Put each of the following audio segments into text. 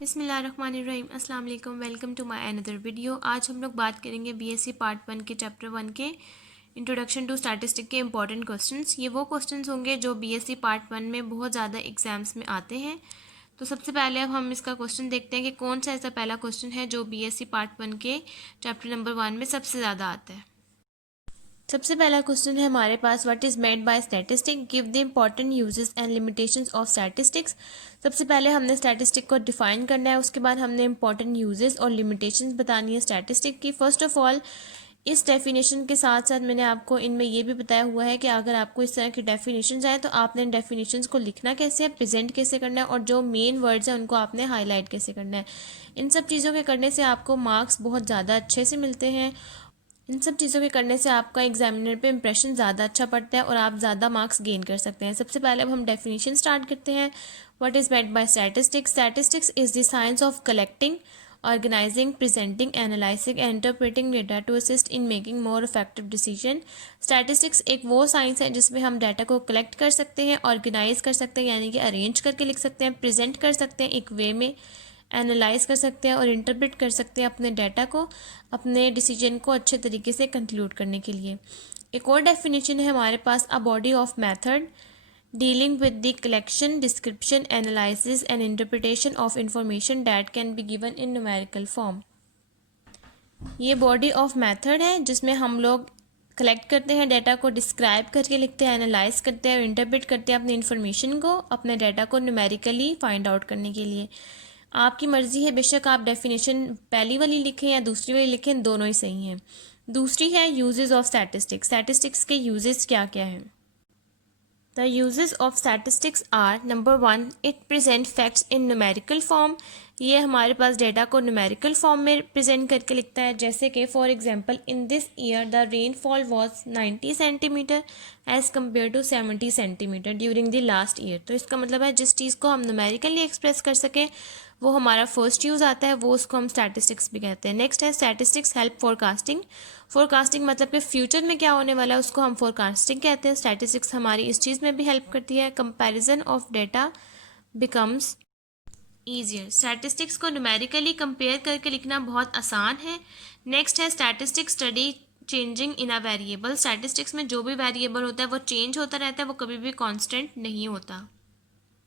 बिस्मिल्लाहिर्रहमानिर्रहीम अस्सलाम वालेकुम। Welcome to my another video. आज हम लोग बात करेंगे बीएससी पार्ट 1 के चैप्टर 1 के इंट्रोडक्शन टू स्टैटिस्टिक के इंपॉर्टेंट क्वेश्चंस। ये वो क्वेश्चंस होंगे जो बीएससी पार्ट 1 में बहुत ज़्यादा एग्जाम्स में आते हैं। तो सबसे पहले अब हम इसका क्वेश्चन देखते हैं कि कौन सा ऐसा पहला क्वेश्चन है जो बीएससी पार्ट 1 के चैप्टर नंबर 1 में सबसे ज़्यादा आता है। सबसे पहला क्वेश्चन है हमारे पास, what is meant by statistic, give the important uses and limitations of statistics. सबसे पहले हमने स्टैटिस्टिक को डिफाइन करना है, उसके बाद हमने इंपॉर्टेंट यूजेस और लिमिटेशंस बतानी है स्टैटिस्टिक की। फर्स्ट ऑफ ऑल इस डेफिनेशन के साथ साथ मैंने आपको इनमें ये भी बताया हुआ है कि अगर आपको इस तरह की डेफिनेशंस आए तो आपने इन डेफिनेशंस को लिखना कैसे है, प्रेजेंट कैसे करना है, और जो मेन वर्ड्स हैं उनको आपने हाईलाइट कैसे करना है। इन सब चीज़ों के करने से आपको मार्क्स बहुत ज़्यादा अच्छे से मिलते हैं। इन सब चीज़ों के करने से आपका एग्जामिनर पे इंप्रेशन ज़्यादा अच्छा पड़ता है और आप ज़्यादा मार्क्स गेन कर सकते हैं। सबसे पहले अब हम डेफिनेशन स्टार्ट करते हैं। What is meant by statistics. Statistics is the science of collecting, organizing, presenting, analyzing and interpreting data to assist in making more effective decision. Statistics एक वो साइंस है जिसमें हम डाटा को कलेक्ट कर सकते हैं, ऑर्गेनाइज कर सकते हैं यानी कि अरेंज करके लिख सकते हैं, प्रेजेंट कर सकते हैं एक वे में, एनालाइज कर सकते हैं और इंटरप्रेट कर सकते हैं अपने डाटा को, अपने डिसीजन को अच्छे तरीके से कंक्लूड करने के लिए। एक और डेफिनेशन है हमारे पास, a body of method dealing with the collection, description, analysis and interpretation of information that can be given in numerical form. ये बॉडी ऑफ मेथड है जिसमें हम लोग कलेक्ट करते हैं डाटा को, डिस्क्राइब करके लिखते हैं, एनालाइज करते हैं और इंटरप्रेट करते हैं अपनी इन्फॉर्मेशन को, अपने डाटा को न्यूमेरिकली फाइंड आउट करने के लिए। आपकी मर्ज़ी है, बेशक आप डेफिनेशन पहली वाली लिखें या दूसरी वाली लिखें, दोनों ही सही हैं। दूसरी है यूजेस ऑफ स्टैटिस्टिक्स। स्टैटिस्टिक्स के यूजेस क्या क्या हैं। The uses of statistics are, number 1, it present facts in numerical form. ये हमारे पास डेटा को न्यूमेरिकल फॉर्म में प्रेजेंट करके लिखता है। जैसे कि for example, in this year the rainfall was 90 centimetre as compare to 70 centimetre during the last year. तो इसका मतलब है जिस चीज़ को हम न्यूमेरिकली एक्सप्रेस कर सकें वो हमारा फर्स्ट यूज़ आता है, वो उसको हम स्टैटिस्टिक्स भी कहते हैं। नेक्स्ट है स्टैटिस्टिक्स हेल्प फोरकास्टिंग। फोरकास्टिंग मतलब कि फ्यूचर में क्या होने वाला है उसको हम फोरकास्टिंग कहते हैं। स्टैटिस्टिक्स हमारी इस चीज़ में भी हेल्प करती है। Comparison of data becomes easier. Statistics को न्यूमेरिकली कंपेयर करके लिखना बहुत आसान है। नेक्स्ट है statistics study changing in a variable. Statistics में जो भी वेरिएबल होता है वो चेंज होता रहता है, वो कभी भी कांस्टेंट नहीं होता।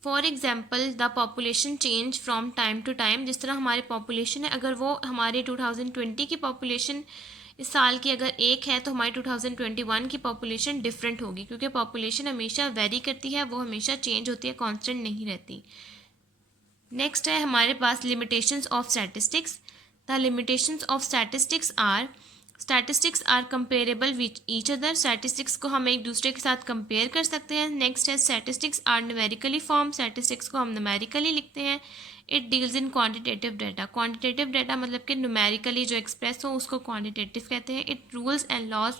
For example, the population change from time to time. जिस तरह हमारी पॉपुलेशन है, अगर वो हमारी 2020 की पॉपुलेशन इस साल की अगर एक है तो हमारी 2021 की पॉपुलेशन डिफरेंट होगी, क्योंकि पॉपुलेशन हमेशा वेरी करती है, वो हमेशा चेंज होती है, कांस्टेंट नहीं रहती। नेक्स्ट है हमारे पास limitations of statistics. The limitations of statistics are comparable with each other. Statistics को हम एक दूसरे के साथ कंपेयर कर सकते हैं। नेक्स्ट है statistics are numerically form. Statistics को हम न्यूमेरिकली लिखते हैं। It deals in quantitative data. Quantitative data मतलब कि न्यूमेरिकली जो एक्सप्रेस हो उसको क्वांटिटेटिव कहते हैं। It rules and laws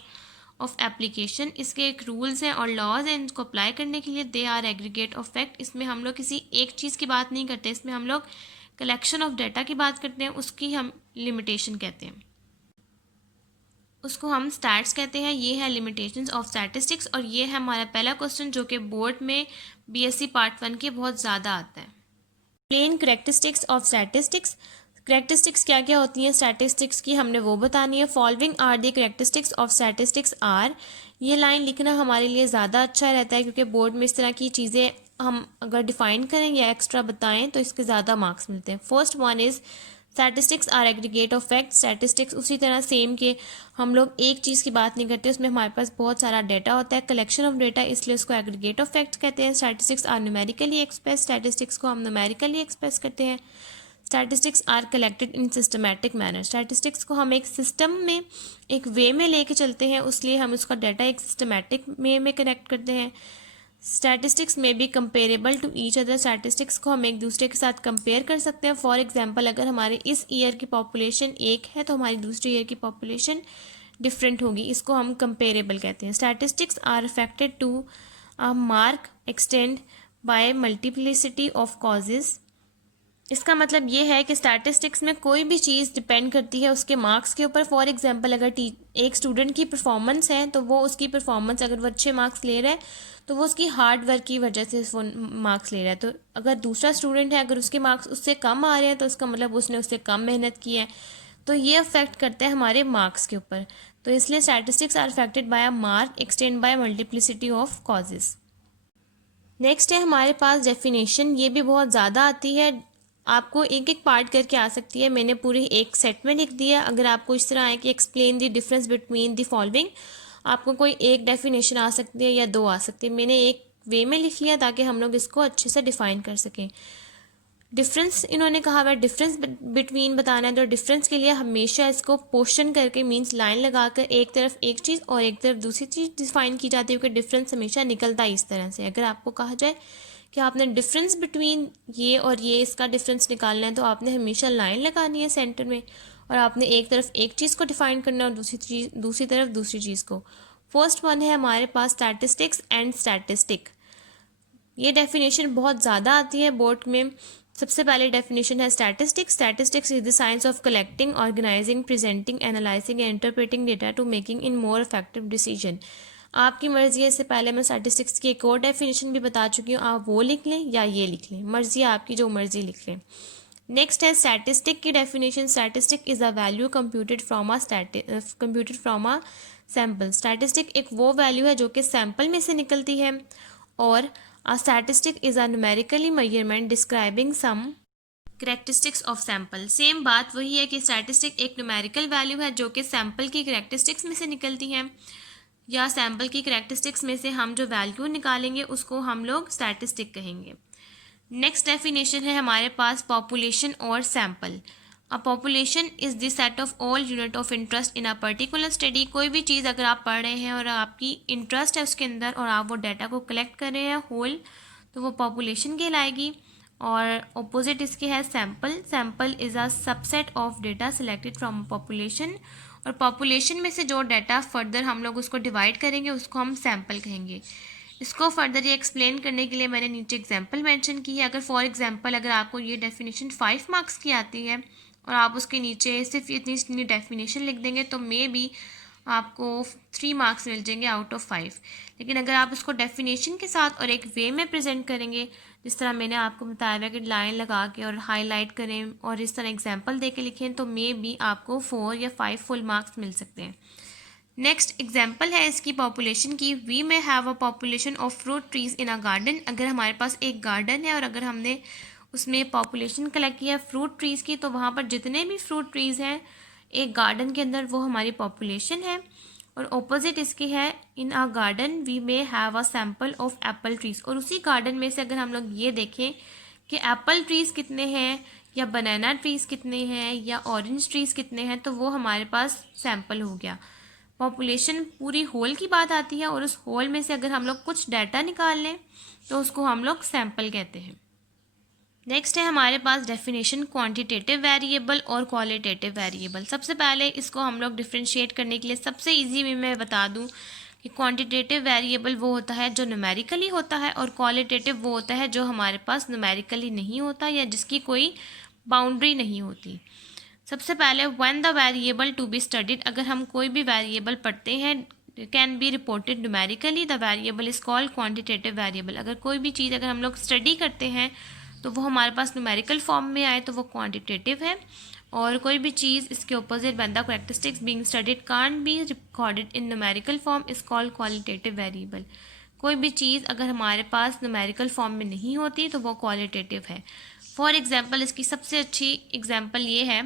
of application. इसके एक रूल्स हैं और लॉज हैं इनको अप्लाई करने के लिए। They are aggregate of fact. इसमें हम लोग किसी एक चीज़ की बात नहीं करते, इसमें हम लोग कलेक्शन ऑफ डाटा की बात करते हैं, उसकी हम लिमिटेशन कहते हैं, उसको हम स्टैट्स कहते हैं। ये है लिमिटेशंस ऑफ स्टैटिस्टिक्स और ये है हमारा पहला क्वेश्चन जो कि बोर्ड में बीएससी पार्ट 1 के बहुत ज़्यादा आता है। Plain characteristics of statistics. Characteristics क्या क्या होती हैं स्टैटिस्टिक्स की हमने वो बतानी है। Following are the characteristics of statistics are. ये लाइन लिखना हमारे लिए ज़्यादा अच्छा रहता है क्योंकि बोर्ड में इस तरह की चीज़ें हम अगर डिफ़ाइन करें या एक्स्ट्रा बताएं तो इसके ज़्यादा मार्क्स मिलते हैं। First one is statistics are aggregate of fact. Statistics उसी तरह सेम के हम लोग एक चीज़ की बात नहीं करते, उसमें हमारे पास बहुत सारा डाटा होता है, कलेक्शन ऑफ डाटा, इसलिए उसको एग्रीगेट ऑफ फैक्ट कहते हैं। Statistics are numerically express. Statistics को हम न्यूमेरिकली एक्सप्रेस करते हैं। Statistics are collected in systematic manner. Statistics को हम एक सिस्टम में एक वे में लेके चलते हैं, उसलिए हम उसका डाटा एक सिस्टमैटिक वे में कलेक्ट करते हैं। स्टैटिस्टिक्स में भी comparable to each other. Statistics को हम एक दूसरे के साथ कंपेयर कर सकते हैं। फॉर एग्जांपल, अगर हमारे इस ईयर की पॉपुलेशन एक है तो हमारी दूसरी ईयर की पॉपुलेशन डिफरेंट होगी, इसको हम कंपेरेबल कहते हैं। Statistics are affected to a mark extent by multiplicity of causes. इसका मतलब ये है कि स्टैटिस्टिक्स में कोई भी चीज़ डिपेंड करती है उसके मार्क्स के ऊपर। फॉर एग्जांपल अगर एक स्टूडेंट की परफॉर्मेंस है तो वो उसकी परफॉर्मेंस, अगर वो अच्छे मार्क्स ले रहा है तो वो उसकी हार्ड वर्क की वजह से वो मार्क्स ले रहा है। तो अगर दूसरा स्टूडेंट है, अगर उसके मार्क्स उससे कम आ रहे हैं तो उसका मतलब उसने उससे कम मेहनत की है। तो ये अफेक्ट करते हैं हमारे मार्क्स के ऊपर। तो इसलिए statistics are affected by a mark extent by multiplicity of causes. Next है हमारे पास डेफिनेशन। ये भी बहुत ज़्यादा आती है, आपको एक एक पार्ट करके आ सकती है। मैंने पूरी एक सेट में लिख दिया। अगर आपको इस तरह आए कि explain the difference between the following, आपको कोई एक डेफिनेशन आ सकती है या दो आ सकती है। मैंने एक वे में लिख लिया ताकि हम लोग इसको अच्छे से डिफाइन कर सकें। डिफरेंस इन्होंने कहा हुआ डिफरेंस बिटवीन बताना है, तो डिफरेंस के लिए हमेशा इसको पोर्शन करके मींस लाइन लगाकर एक तरफ एक चीज़ और एक तरफ दूसरी चीज़ डिफाइन की जाती है, क्योंकि डिफरेंस हमेशा निकलता है इस तरह से। अगर आपको कहा जाए कि आपने डिफरेंस बिटवीन ये और ये इसका डिफरेंस निकालना है, तो आपने हमेशा लाइन लगानी है सेंटर में, और आपने एक तरफ एक चीज़ को डिफाइन करना है और दूसरी तरफ दूसरी चीज़ को। फर्स्ट वन है हमारे पास स्टैटिस्टिक्स एंड स्टैटिस्टिक। ये डेफिनेशन बहुत ज़्यादा आती है बोर्ड में। सबसे पहले डेफिनेशन है statistics. Statistics is the science of collecting, organizing, presenting, analyzing and interpreting data to making in more effective decision. आपकी मर्जी है, इससे पहले मैं स्टैटिस्टिक्स की एक और डेफिनेशन भी बता चुकी हूँ, आप वो लिख लें या ये लिख लें, मर्जी है आपकी, जो मर्जी लिख लें। नेक्स्ट है स्टैटिस्टिक की definition. Statistic is a value computed from a sample. Statistic एक वो वैल्यू है जो कि सैम्पल में से निकलती है। और a statistic is a numerically measurement describing some characteristics of sample। Same बात वही है कि स्टैटिस्टिक एक न्यूमेरिकल वैल्यू है जो कि सैम्पल की करैक्टरिस्टिक्स में से निकलती है, या सैम्पल की करैक्टरिस्टिक्स में से हम जो वैल्यू निकालेंगे उसको हम लोग स्टैटिस्टिक कहेंगे। नेक्स्ट डेफिनेशन है हमारे पास पॉपुलेशन और sample. A population is the set of all unit of interest in a particular study. कोई भी चीज़ अगर आप पढ़ रहे हैं और आपकी इंटरेस्ट है उसके अंदर और आप वो डाटा को कलेक्ट कर रहे हैं होल, तो वो पॉपुलेशन कहलाएगी। और ऑपोजिट इसके है sample. Sample is a subset of data selected from population, और पॉपुलेशन में से जो डाटा फर्दर हम लोग उसको डिवाइड करेंगे उसको हम सैम्पल कहेंगे। इसको फर्दर ये एक्सप्लेन करने के लिए मैंने नीचे एग्जांपल मेंशन की है। अगर फॉर एग्जांपल अगर आपको ये डेफिनेशन 5 मार्क्स की आती है और आप उसके नीचे सिर्फ इतनी डेफिनेशन लिख देंगे तो मे बी आपको 3 मार्क्स मिल जाएंगे आउट ऑफ 5। लेकिन अगर आप उसको डेफिनेशन के साथ और एक वे में प्रेजेंट करेंगे, जिस तरह मैंने आपको बताया हुआ कि लाइन लगा के और हाईलाइट करें और इस तरह एग्जाम्पल दे के लिखें, तो मे बी आपको 4 या 5 फुल मार्क्स मिल सकते हैं। नेक्स्ट एग्जाम्पल है इसकी पॉपुलेशन की। वी में have a population of fruit trees in a garden. अगर हमारे पास एक गार्डन है और अगर हमने उसमें पॉपुलेशन कलेक्ट किया है फ्रूट ट्रीज़ की, तो वहाँ पर जितने भी फ्रूट ट्रीज़ हैं एक गार्डन के अंदर वो हमारी पॉपुलेशन है। और ऑपोजिट इसकी है in a garden we may have a sample of apple trees. और उसी गार्डन में से अगर हम लोग ये देखें कि एप्पल ट्रीज़ कितने हैं या बनाना ट्रीज़ कितने हैं या ऑरेंज ट्रीज़ कितने हैं, तो वो हमारे पास सैम्पल हो गया। पॉपुलेशन पूरी होल की बात आती है और उस होल में से अगर हम लोग कुछ डाटा निकाल लें तो उसको हम लोग सैम्पल कहते हैं। नेक्स्ट है हमारे पास डेफिनेशन क्वांटिटेटिव वेरिएबल और क्वालिटेटिव वेरिएबल। सबसे पहले इसको हम लोग डिफ्रेंशिएट करने के लिए सबसे इजी वे मैं बता दूं कि क्वांटिटेटिव वेरिएबल वो होता है जो न्यूमेरिकली होता है और क्वालिटेटिव वो होता है जो हमारे पास न्यूमेरिकली नहीं होता या जिसकी कोई बाउंड्री नहीं होती। सबसे पहले when the variable to be studied, अगर हम कोई भी वेरिएबल पढ़ते हैं can be reported numerically, the variable is called quantitative variable. अगर कोई भी चीज़ अगर हम लोग स्टडी करते हैं तो वो हमारे पास न्यूमेरिकल फॉर्म में आए तो वो क्वांटिटेटिव है, और कोई भी चीज़ इसके opposite when the characteristics being studied can't be recorded in numerical form is called qualitative variable. कोई भी चीज़ अगर हमारे पास न्यूमेरिकल फॉर्म में नहीं होती तो वो क्वालिटेटिव है। फॉर एग्जाम्पल इसकी सबसे अच्छी एग्जाम्पल ये है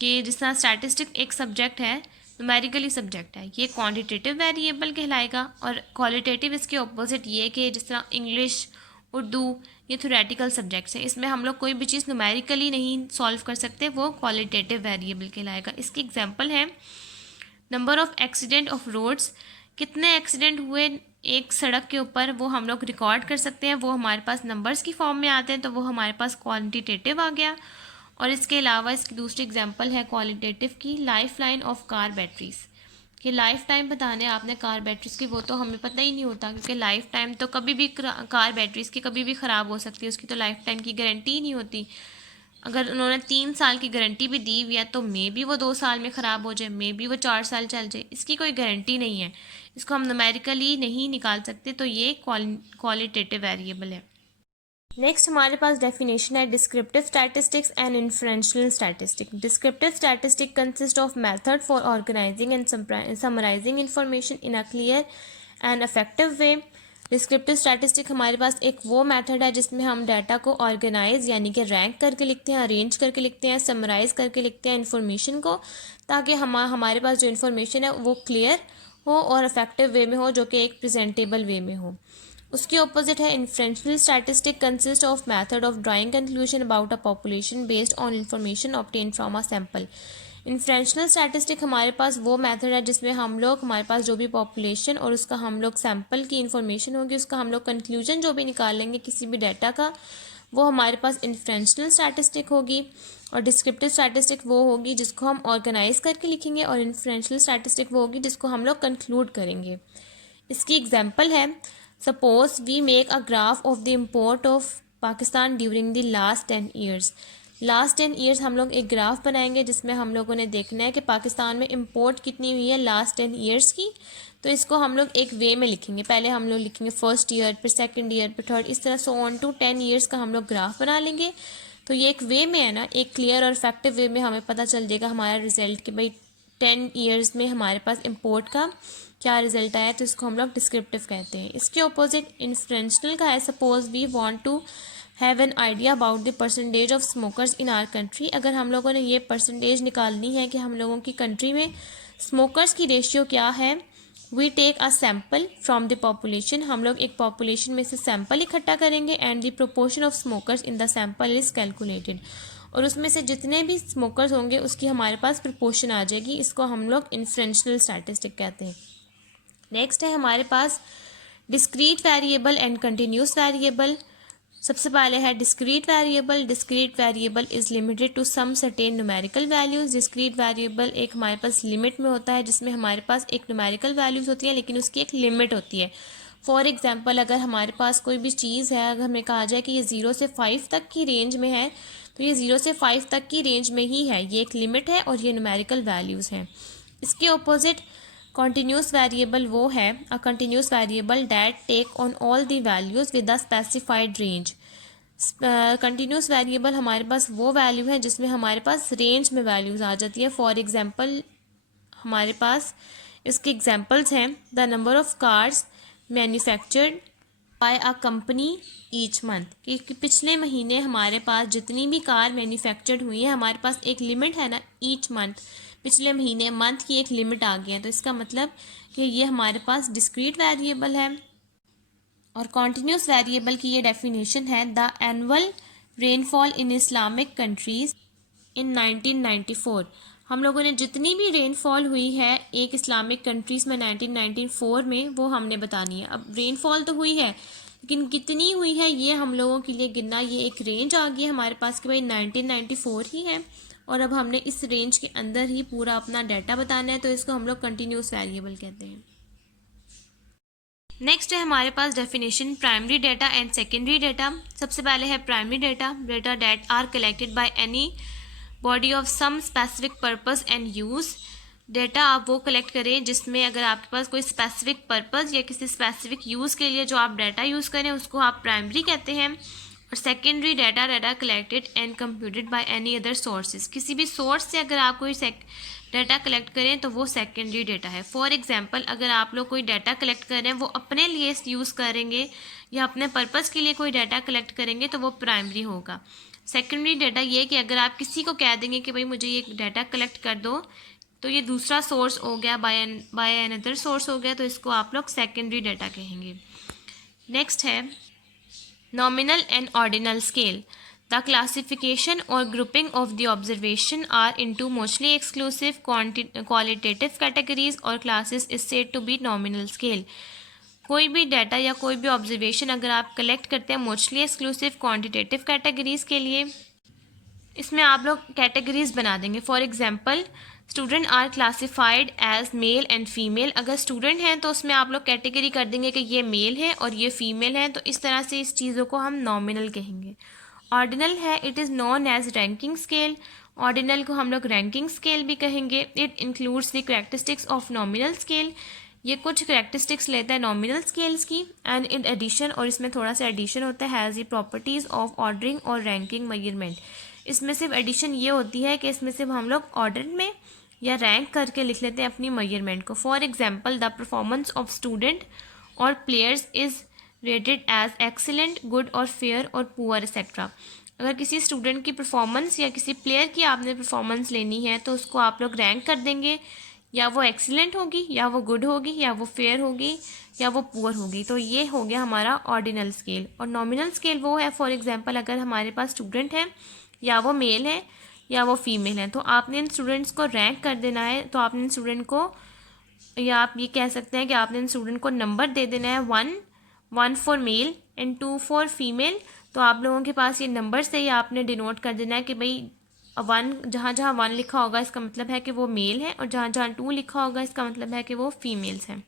कि जिस तरह स्टैटिस्टिक एक सब्जेक्ट है, न्यूमेरिकली सब्जेक्ट है, ये क्वांटिटेटिव वेरिएबल कहलाएगा। और क्वालिटेटिव इसके ऑपोजिट ये कि जिस तरह इंग्लिश, उर्दू, ये थ्योरेटिकल सब्जेक्ट्स हैं, इसमें हम लोग कोई भी चीज़ न्यूमेरिकली नहीं सॉल्व कर सकते, वो क्वालिटेटिव वेरिएबल कहलाएगा। इसकी एग्जांपल है number of accident of roads. कितने एक्सीडेंट हुए एक सड़क के ऊपर वो हम लोग रिकॉर्ड कर सकते हैं, वो हमारे पास नंबर्स की फॉर्म में आते हैं, तो वो हमारे पास क्वांटिटेटिव आ गया। और इसके अलावा इसकी दूसरी एग्जांपल है क्वालिटेटिव की life line of car batteries. कि लाइफ टाइम बताने आपने कार बैटरीज की, वो तो हमें पता ही नहीं होता क्योंकि लाइफ टाइम तो कभी भी कार बैटरीज की कभी भी ख़राब हो सकती है, उसकी तो लाइफ टाइम की गारंटी ही नहीं होती। अगर उन्होंने 3 साल की गारंटी भी दी हुई है तो मे बी वो 2 साल में ख़राब हो जाए, मे बी वो 4 साल चल जाए, इसकी कोई गारंटी नहीं है। इसको हम न्यूमेरिकली नहीं निकाल सकते, तो ये क्वालिटेटिव वेरिएबल है। नेक्स्ट हमारे पास डेफिनेशन है descriptive statistics and inferential statistic. Descriptive statistic consist of method for organizing and summarizing information in a clear and effective way. Descriptive statistic हमारे पास एक वो मेथड है जिसमें हम डाटा को ऑर्गेनाइज यानी कि रैंक करके लिखते हैं, अरेंज करके लिखते हैं, समराइज करके लिखते हैं इन्फॉर्मेशन को, ताकि हमारे पास जो इन्फॉर्मेशन है वो क्लियर हो और इफेक्टिव वे में हो, जो कि एक प्रेजेंटेबल वे में हो। उसके ऑपोजिट है inferential statistic consist of method of drawing conclusion about a population based on information obtain from a sample. Inferential statistic हमारे पास वो मेथड है जिसमें हमारे पास जो भी पॉपुलेशन और उसका हम लोग सैम्पल की इन्फॉर्मेशन होगी, उसका हम लोग कंक्लूजन जो भी निकालेंगे किसी भी डाटा का, वो हमारे पास इन्फ्रेंशियल स्टैटिस्टिक होगी। और डिस्क्रिप्टिव स्टैटिस्टिक वो होगी जिसको हम ऑर्गेनाइज करके लिखेंगे, और इन्फ्रेंशियल स्टैटिस्टिक वो होगी जिसको हम लोग कंक्लूड करेंगे। इसकी एग्जाम्पल है, suppose we make a graph of the import of Pakistan during the last 10 years. Last 10 years हम लोग एक ग्राफ बनाएंगे जिसमें हम लोगों ने देखना है कि पाकिस्तान में इम्पोर्ट कितनी हुई है लास्ट 10 ईयर्स की। तो इसको हम लोग एक वे में लिखेंगे, पहले हम लोग लिखेंगे फर्स्ट ईयर, फिर सेकंड ईयर, फिर थर्ड, इस तरह सो ऑन टू 10 ईयर्स का हम लोग ग्राफ बना लेंगे। तो ये एक वे में है ना, एक क्लियर और इफेक्टिव वे में हमें पता चल जाएगा हमारा रिजल्ट कि भाई 10 ईयर्स में हमारे पास इम्पोर्ट का क्या रिजल्ट आया, तो इसको हम लोग डिस्क्रिप्टिव कहते हैं। इसके ऑपोजिट इन्फ्रेंशनल का है, suppose we want to have an idea about the percentage of smokers in our country. अगर हम लोगों ने ये परसेंटेज निकालनी है कि हम लोगों की कंट्री में स्मोकर्स की रेशियो क्या है, we take a sample from the population. हम लोग एक पॉपुलेशन में से सैम्पल इकट्ठा करेंगे and the proportion of smokers in the sample is calculated, और उसमें से जितने भी स्मोकर्स होंगे उसकी हमारे पास प्रोपोर्शन आ जाएगी। इसको हम लोग इन्फ्रेंशनल स्टैटिस्टिक कहते हैं। नेक्स्ट है हमारे पास discrete variable and continuous variable. सबसे पहले है discrete variable. Discrete variable is limited to some certain numerical values. Discrete variable एक हमारे पास लिमिट में होता है जिसमें हमारे पास एक न्यूमेरिकल वैल्यूज होती है लेकिन उसकी एक लिमिट होती है। फॉर एग्जाम्पल, अगर हमारे पास कोई भी चीज़ है, अगर हमें कहा जाए कि ये 0 से 5 तक की रेंज में है, तो ये 0 से 5 तक की रेंज में ही है, ये एक लिमिट है और ये न्यूमेरिकल वैल्यूज़ हैं। इसके ऑपोजिट कंटिन्यूस वेरिएबल वो है, a continuous variable that take on all the values with a specified range. Continuous variable हमारे पास वो वैल्यू है जिसमें हमारे पास रेंज में वैल्यूज आ जाती है। फॉर एग्जांपल, हमारे पास इसके एग्जांपल्स हैं, the number of cars manufactured by a company each month, कि पिछले महीने हमारे पास जितनी भी कार मैन्युफैक्चर्ड हुई है, हमारे पास एक लिमिट है ना, ईच मंथ, पिछले महीने, मंथ की एक लिमिट आ गई है, तो इसका मतलब कि ये हमारे पास डिस्क्रीट वेरिएबल है। और कॉन्टिन्यूस वेरिएबल की ये डेफिनेशन है, the annual rainfall in Islamic countries in 1994। हम लोगों ने जितनी भी रेनफॉल हुई है एक इस्लामिक कंट्रीज़ में 1994 में, वो हमने बतानी है। अब रेनफॉल तो हुई है लेकिन कितनी हुई है ये हम लोगों के लिए गिनना, ये एक रेंज आ गई है हमारे पास कि भाई 1994 ही है, और अब हमने इस रेंज के अंदर ही पूरा अपना डाटा बताना है, तो इसको हम लोग कंटिन्यूस वेरिएबल कहते हैं। नेक्स्ट है हमारे पास definition primary data and secondary data. सबसे पहले है primary data, data that are collected by any body of some specific purpose and use. Data आप वो कलेक्ट करें जिसमें अगर आपके पास कोई स्पेसिफिक पर्पस या किसी स्पेसिफिक यूज़ के लिए जो आप डाटा यूज़ करें उसको आप प्राइमरी कहते हैं। और secondary data collected and computed by any other sources, किसी भी सोर्स से अगर आप कोई डाटा कलेक्ट करें तो वो सेकेंडरी डाटा है। फॉर एग्जांपल, अगर आप लोग कोई डाटा कलेक्ट कर रहे हैं वो अपने लिए यूज़ करेंगे या अपने पर्पस के लिए कोई डाटा कलेक्ट करेंगे तो वो प्राइमरी होगा। सेकेंडरी डाटा ये कि अगर आप किसी को कह देंगे कि भाई मुझे ये डाटा कलेक्ट कर दो, तो ये दूसरा सोर्स हो गया, बाय अनदर सोर्स हो गया, तो इसको आप लोग सेकेंडरी डाटा कहेंगे। नेक्स्ट है nominal and ordinal scale. The classification or grouping of the observation are into mutually exclusive qualitative categories or classes is said to be nominal scale। कोई भी डाटा या कोई भी ऑब्जर्वेशन अगर आप कलेक्ट करते हैं म्यूचुअली एक्सक्लूसिव क्वांटिटेटिव कैटेगरीज के लिए, इसमें आप लोग कैटेगरीज बना देंगे। For example, student are classified as male and female. अगर स्टूडेंट हैं तो उसमें आप लोग कैटेगरी कर देंगे कि ये मेल है और ये फीमेल है, तो इस तरह से इस चीज़ों को हम नॉमिनल कहेंगे। ऑर्डिनल है, it is known as ranking scale. Ordinal को हम लोग रैंकिंग स्केल भी कहेंगे। It includes the characteristics of nominal scale, ये कुछ करेक्टरिस्टिक्स लेता है नॉमिनल स्केल्स की। एंड इन एडिशन, और इसमें थोड़ा सा एडिशन होता है, has the properties of ordering और रैंकिंग मेजरमेंट। इसमें सिर्फ एडिशन ये होती है कि इसमें सिर्फ हम लोग ऑर्डर में या रैंक करके लिख लेते हैं अपनी मेजरमेंट को। For example, the performance of student और players is rated as excellent, good और फेयर और पुअर एक्सेट्रा। अगर किसी स्टूडेंट की परफॉर्मेंस या किसी प्लेयर की आपने परफॉर्मेंस लेनी है तो उसको आप लोग रैंक कर देंगे, या वो एक्सीलेंट होगी, या वो गुड होगी, या वो फेयर होगी, या वो पुअर होगी। तो ये हो गया हमारा ऑर्डिनल स्केल। और नॉमिनल स्केल वो है, फॉर एग्जांपल अगर हमारे पास स्टूडेंट है, या वो मेल है या वो फीमेल है, तो आपने इन स्टूडेंट्स को रैंक कर देना है। तो आपने इन स्टूडेंट को, या आप ये कह सकते हैं कि आपने इन स्टूडेंट को नंबर दे देना है, 1 for male and 2 for female. तो आप लोगों के पास ये नंबर से ही आपने डिनोट कर देना है कि भाई 1, जहाँ जहाँ 1 लिखा होगा इसका मतलब है कि वो मेल है, और जहाँ जहाँ 2 लिखा होगा इसका मतलब है कि वो फीमेल्स हैं।